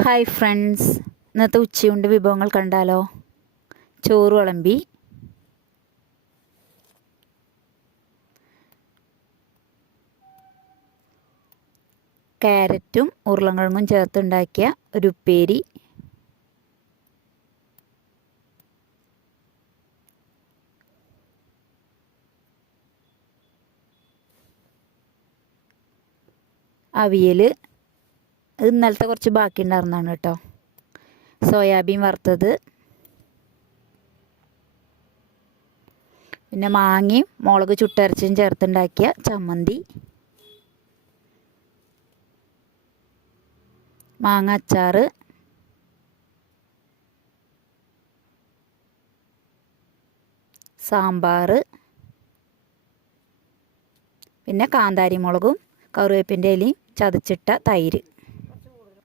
Hi friends, ഇന്നത്തെ ഉച്ചയൂണ്ട് വിഭവങ്ങൾ കണ്ടാലോ? ചോറ് വിളമ്പി, ക്യാരറ്റും ഉരുളൻകിഴങ്ങും ചേർത്തുണ്ടാക്കിയ ഒരു ഉപ്പേരി, അവിയൽ, ഇത് ഇന്നലത്തെ കുറച്ച് ബാക്കി ഉണ്ടായിരുന്നതാണ് കേട്ടോ. സോയാബീൻ വറുത്തത്, പിന്നെ മാങ്ങയും മുളക് ചുട്ടരച്ചും ചേർത്തുണ്ടാക്കിയ ചമ്മന്തി, മാങ്ങ അച്ചാർ, സാമ്പാർ, പിന്നെ കാന്താരി മുളകും കറിവേപ്പിൻ്റെ ഇലയും ചതച്ചിട്ട തൈര്.